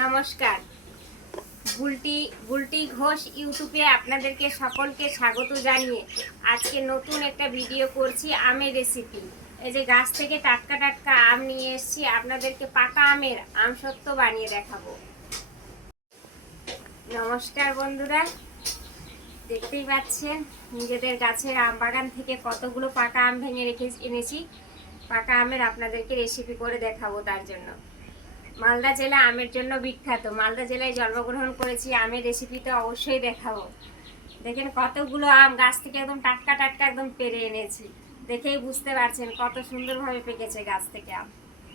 নমস্কার। বুলটি বুলটি ঘোষ ইউটিউবে আপনাদেরকে সকলকে স্বাগত জানিয়ে আজকে নতুন একটা ভিডিও করছি আমের রেসিপি। এই যে গাছ থেকে টাটকা টাটকা আম নিয়ে এসেছি, আপনাদেরকে পাকা আমের আমসত্ত্ব বানিয়ে দেখাবো। নমস্কার বন্ধুরা, দেখতেই পাচ্ছেন নিজেদের গাছের আম বাগান থেকে কতগুলো পাকা আম ভেঙে এনেছি। পাকা আমের আপনাদেরকে রেসিপি করে দেখাবো। তার জন্য মালদা জেলা আমের জন্য বিখ্যাত। মালদা জেলায় জন্মগ্রহণ করেছি, আমের রেসিপি তো অবশ্যই দেখাবো। দেখেন কতগুলো আম গাছ থেকে একদম টাটকা টাটকা একদম পেরে এনেছি। দেখেই বুঝতে পারছেন কত সুন্দরভাবে পেকেছে গাছ থেকে আম,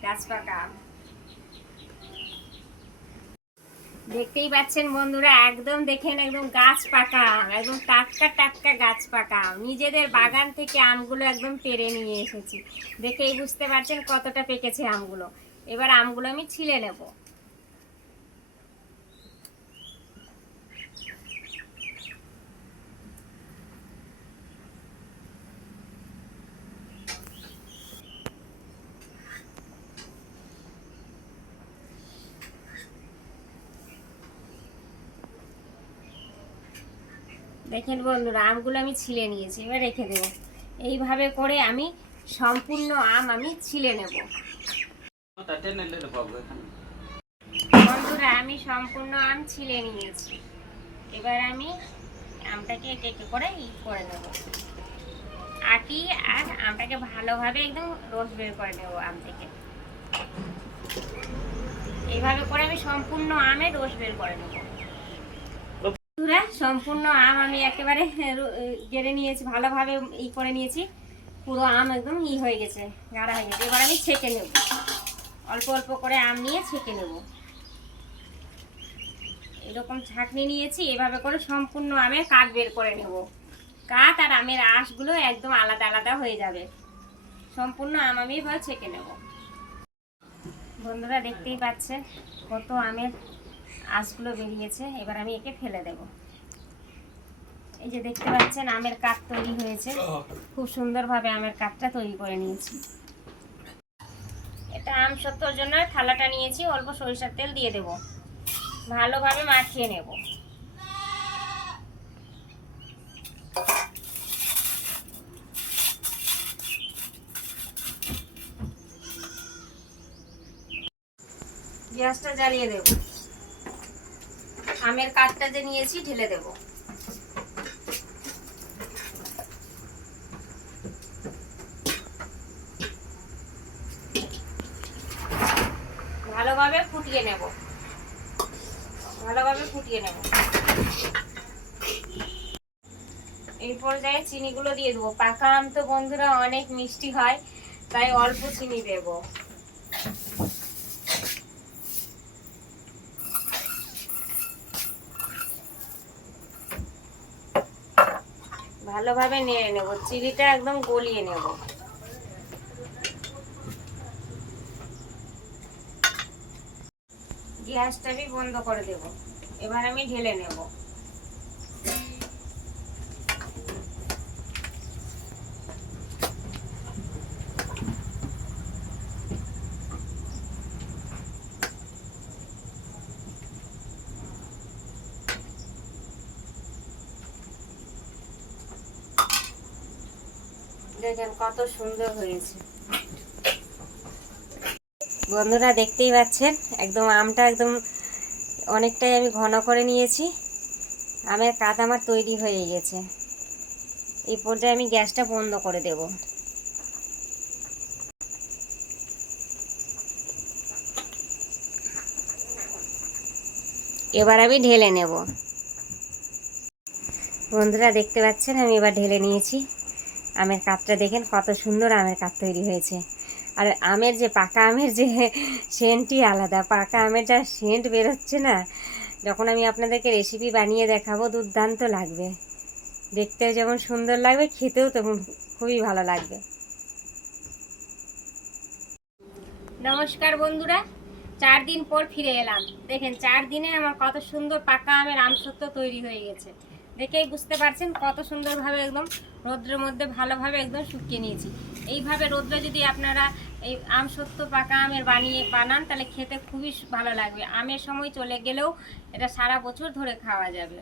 গাছ পাকা আম। দেখতেই পাচ্ছেন বন্ধুরা, একদম দেখেন একদম গাছ পাকা আম, একদম টাটকা টাটকা গাছ পাকা আম। নিজেদের বাগান থেকে আমগুলো একদম পেরে নিয়ে এসেছি। দেখেই বুঝতে পারছেন কতটা পেকেছে আমগুলো। এবার আমগুলো আমি ছিলে নেব। দেখেন বন্ধুরা, আমগুলো আমি ছিলে নিয়েছি, এবার রেখে দেব। এইভাবে করে আমি সম্পূর্ণ আম আমি ছিলে নেব। বন্ধুরা, আমি সম্পূর্ণ আম ছিলে নিয়েছি। এবার আমি আমটাকে একে একে করে করে নেব, আটি আর আমটাকে ভালোভাবে একদম রস বের করে নেব আম থেকে। এইভাবে করে আমি সম্পূর্ণ আমের রস বের করে নেব। সম্পূর্ণ আম আমি একেবারে গেড়ে নিয়েছি, ভালোভাবে করে নিয়েছি। পুরো আম একদম হয়ে গেছে, গাঢ়া হয়ে গেছে। এবার আমি ছেঁকে নেব, অল্প অল্প করে আম নিয়ে ছেঁকে নেব। এরকম ছাঁকনি নিয়েছি, এভাবে করে সম্পূর্ণ আমের কাঠ বের করে নেব। কাঠ আর আমের আঁশগুলো একদম আলাদা আলাদা হয়ে যাবে। সম্পূর্ণ আম আমি এভাবে ছেঁকে নেব। বন্ধুরা, দেখতেই পাচ্ছেন কত আমের আঁশগুলো বেরিয়েছে। এবার আমি একে ফেলে দেব। এই যে দেখতে পাচ্ছেন আমের কাঠ তৈরি হয়েছে, খুব সুন্দরভাবে আমের কাঠটা তৈরি করে নিয়েছি। এটা আমসত্ত্বর জন্য থালাটা নিয়েছি, অল্প সরিষার তেল দিয়ে দেব, ভালোভাবে মাখিয়ে নেব। গ্যাসটা জ্বালিয়ে দেব, আমের কাঠটা যে নিয়েছি ঢেলে দেব। ভালোভাবে ফুটিয়ে নেব, ভালোভাবে ফুটিয়ে নেব। এই পর্যায়ে চিনিগুলো দিয়ে দেবো। পাকা আম তো বন্ধুরা অনেক মিষ্টি হয়, তাই অল্প চিনি দেব। ভালোভাবে নেড়ে নেব, চিনিটা একদম গলিয়ে নেব। গ্যাসটা আমি বন্ধ করে দেব। এবার আমি ঢেলে নেব। দেখেন কত সুন্দর হয়েছে। বন্ধুরা, দেখতেই পাচ্ছেন একদম আমটা একদম অনেকটাই আমি ঘন করে নিয়েছি। আমের কাঠ আমার তৈরি হয়ে গেছে। এই পর্যায়ে আমি গ্যাসটা বন্ধ করে দেব। এবার আমি ঢেলে নেব। বন্ধুরা, দেখতে পাচ্ছেন আমি এবার ঢেলে নিয়েছি। আমের কাঠটা দেখেন কত সুন্দর আমের কাঠ তৈরি হয়েছে। আর আমের যে পাকা আমের যে সেন্টই আলাদা। পাকা আমের যা সেন্ট বেরোচ্ছে না, যখন আমি আপনাদেরকে রেসিপি বানিয়ে দেখাবো দুর্দান্ত লাগবে। দেখতেও যেমন সুন্দর লাগবে, খেতেও তেমন খুবই ভালো লাগবে। নমস্কার বন্ধুরা, 4 দিন পর ফিরে এলাম। দেখেন 4 দিনে আমার কত সুন্দর পাকা আমের আমসত্ত্ব তৈরি হয়ে গেছে। দেখেই বুঝতে পারছেন কত সুন্দরভাবে একদম রৌদ্রের মধ্যে ভালোভাবে একদম শুকিয়ে নিয়েছি। এইভাবে রৌদ্রে যদি আপনারা এই আমসত্ত্ব পাকা আমের বানান, তাহলে খেতে খুবই ভালো লাগবে। আমের সময় চলে গেলেও এটা সারা বছর ধরে খাওয়া যাবে।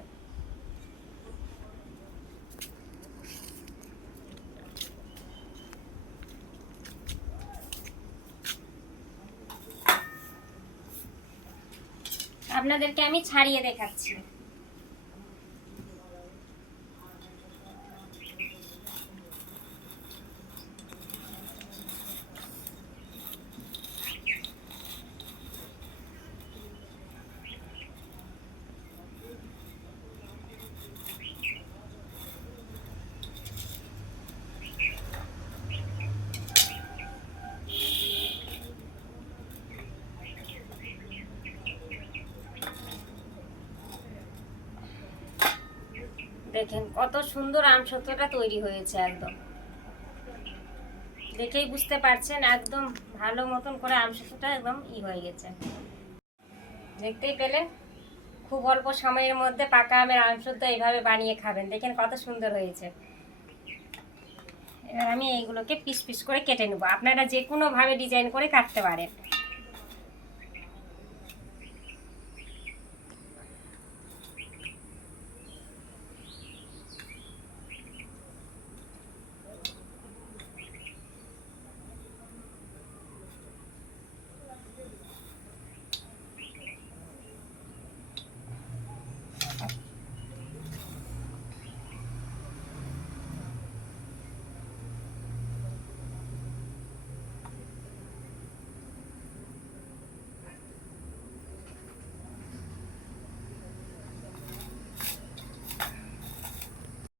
আপনাদেরকে আমি ছাড়িয়ে দেখাচ্ছি। দেখেন কত সুন্দর আমসত্ত্বটা তৈরি হয়েছে, একদম দেখেই বুঝতে পারছেন একদম ভালো মতন করে আমসত্ত্বটা একদম হয়ে গেছে। দেখতেই পেলেন, খুব অল্প সময়ের মধ্যে পাকা আমের আমসত্ত্ব এইভাবে বানিয়ে খাবেন। দেখেন কত সুন্দর হয়েছে। এবার আমি এইগুলোকে পিস পিস করে কেটে নেব। আপনারা যে কোনোভাবে ডিজাইন করে কাটতে পারেন।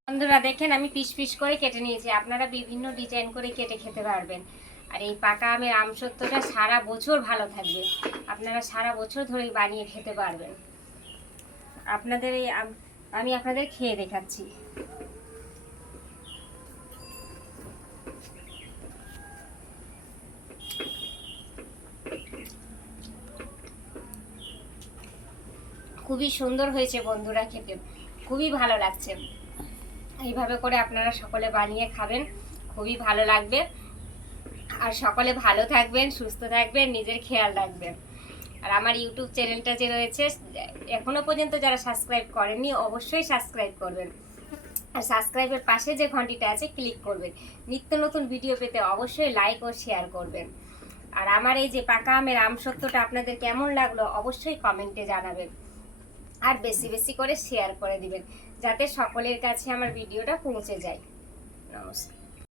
বন্ধুরা দেখেন আমি পিস পিস করে কেটে নিয়েছি। আপনারা বিভিন্ন ডিজাইন করে কেটে খেতে পারবেন। আর এই পাকা আমের আমসত্ত্বটা সারা বছর ভালো থাকবে। আপনারা সারা বছর ধরে বানিয়ে খেতে পারবেন। আপনাদের এই আমি আপনাদের খেয়ে দেখাচ্ছি। খুবই সুন্দর হয়েছে বন্ধুরা, খেতে খুবই ভালো লাগছে। এইভাবে করে আপনারা সকলে বানিয়ে খাবেন, খুবই ভালো লাগবে। আর সকলে ভালো থাকবেন, সুস্থ থাকবেন, নিজের খেয়াল রাখবেন। আর আমার ইউটিউব চ্যানেলটা যে রয়েছে, এখনো পর্যন্ত যারা সাবস্ক্রাইব করেননি অবশ্যই সাবস্ক্রাইব করবেন। আর সাবস্ক্রাইবের পাশে যে ঘন্টিটা আছে ক্লিক করবেন। নিত্য নতুন ভিডিও পেতে অবশ্যই লাইক ও শেয়ার করবেন। আর আমার এই যে পাকা আমের আমসত্ত্বটা আপনাদের কেমন লাগলো অবশ্যই কমেন্টে জানাবেন। আর বেশি বেশি করে শেয়ার করে দিবেন, যাতে সকলের কাছে আমার ভিডিওটা পৌঁছে যায়। নমস্কার।